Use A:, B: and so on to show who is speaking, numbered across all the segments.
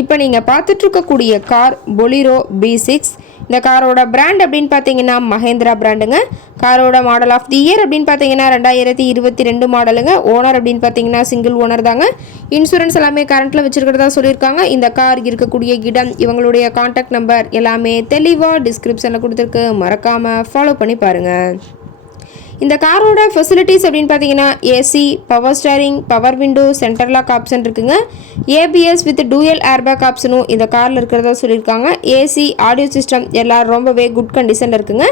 A: இப்போ நீங்கள் பார்த்துட்ருக்கக்கூடிய கார் பொலிரோ பி சிக்ஸ் இந்த காரோட பிராண்ட் அப்படின்னு பார்த்தீங்கன்னா மஹேந்திரா பிராண்டுங்க காரோட மாடல் ஆஃப் தி இயர் அப்படின்னு பார்த்தீங்கன்னா ரெண்டாயிரத்தி இருபத்தி ரெண்டு மாடலுங்க ஓனர் அப்படின்னு பார்த்தீங்கன்னா சிங்கிள் ஓனர் தாங்க. இன்சூரன்ஸ் எல்லாமே கரண்ட்டில் வச்சுருக்கிறதா சொல்லியிருக்காங்க. இந்த கார் இருக்கக்கூடிய இடம் இவங்களுடைய காண்டாக்ட் நம்பர் எல்லாமே தெளிவாக டிஸ்கிரிப்ஷனில் கொடுத்துருக்கு. மறக்காமல் ஃபாலோ பண்ணி பாருங்கள் இந்த காரோட ஃபெசிலிட்டிஸ் அப்படின்னு பார்த்தீங்கன்னா AC power steering power window centre lock option இருக்குங்க. ஏபிஎஸ் வித் டூயல் ஏர்பேக் ஆப்ஷனும் இந்த காரில் இருக்கிறதா சொல்லியிருக்காங்க. ஏசி ஆடியோ சிஸ்டம் எல்லாம் ரொம்பவே குட் கண்டிஷனில் இருக்குங்க.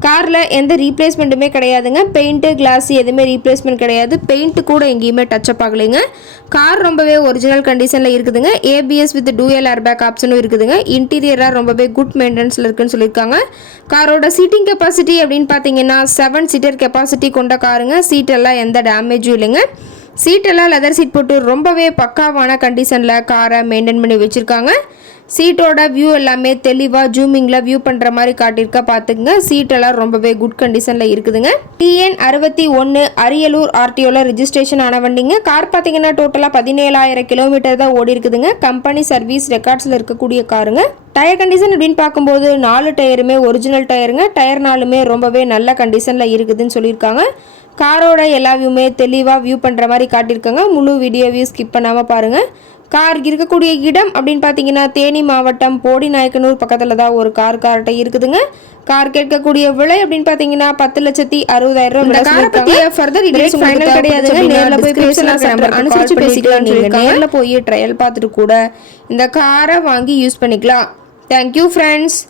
A: காரில் எந்த ரீப்ளேஸ்மெண்ட்டுமே கிடையாதுங்க. பெயிண்ட்டு கிளாஸ் எதுவுமே ரீப்ளேஸ்மெண்ட் கிடையாது. பெயிண்ட்டு கூட எங்கேயுமே டச்சப் ஆகலைங்க. கார் ரொம்பவே ஒரிஜினல் கண்டிஷனில் இருக்குதுங்க. ஏபிஎஸ் வித் டூயல் ஏர்பேக் ஆப்ஷனும் இருக்குதுங்க. இன்டீரியராக ரொம்பவே குட் மெயின்டெனன்ஸில் இருக்குன்னு சொல்லியிருக்காங்க. காரோட சீட்டிங் கெப்பாசிட்டி அப்படின்னு பார்த்தீங்கன்னா செவன் சீட்டர் கெப்பாசிட்டி கெப்பாசிட்டி கொண்ட காருங்க சீட்டெல்லாம் எந்த டேமேஜும் இல்லைங்க. சீட்டெல்லாம் லெதர் சீட் போட்டு ரொம்பவே பக்காவான கண்டிஷனில் காரை மெயின்டைன் பண்ணி வச்சுருக்காங்க. சீட்டோட வியூ எல்லாமே தெளிவாக ஜூமிங்கில் வியூ பண்ணுற மாதிரி காட்டியிருக்க பார்த்துக்குங்க. சீட்டெல்லாம் ரொம்பவே குட் கண்டிஷனில் இருக்குதுங்க. டிஎன் அறுபத்தி ஒன்று அரியலூர் ஆர்டிஓவில் ரிஜிஸ்ட்ரேஷன் ஆன வண்டிங்க. கார் பார்த்தீங்கன்னா டோட்டலாக பதினேழாயிரம் கிலோமீட்டர் தான் ஓடி இருக்குதுங்க கம்பெனி சர்வீஸ் ரெக்கார்ட்ஸில் இருக்கக்கூடிய காருங்க டயர் கண்டிஷன் அப்படின்னு பார்க்கும்போது நாலு டயருமே ஒரிஜினல் டயருங்க டயர் நாலுமே ரொம்பவே நல்ல கண்டிஷனில் இருக்குதுன்னு சொல்லியிருக்காங்க. காரோட எல்லா வியூமே தெளிவாக வியூ பண்ணுற மாதிரி காட்டியிருக்காங்க. முழு வீடியோ வியூ ஸ்கிப் பண்ணாமல் பாருங்கள் கார் இருக்கக்கூடிய இடம் அப்படின்னு பார்த்தீங்கன்னா தேனி மாவட்டம் போடி நாயக்கனூர் பக்கத்தில் தான் ஒரு கார் கார்ட்டை இருக்குதுங்க. கார் கேட்கக்கூடிய விலை அப்படின்னு பார்த்தீங்கன்னா பத்து லட்சத்தி அறுபதாயிரம் ரூபாய் கிடையாதுங்க. நேரில் போய் பேசலாம். அனுசரிச்சு பேசிக்கலாம் நீங்கள் நேரில் போய் ட்ரையல் பார்த்துட்டு கூட இந்த காரை வாங்கி யூஸ் பண்ணிக்கலாம். Thank you friends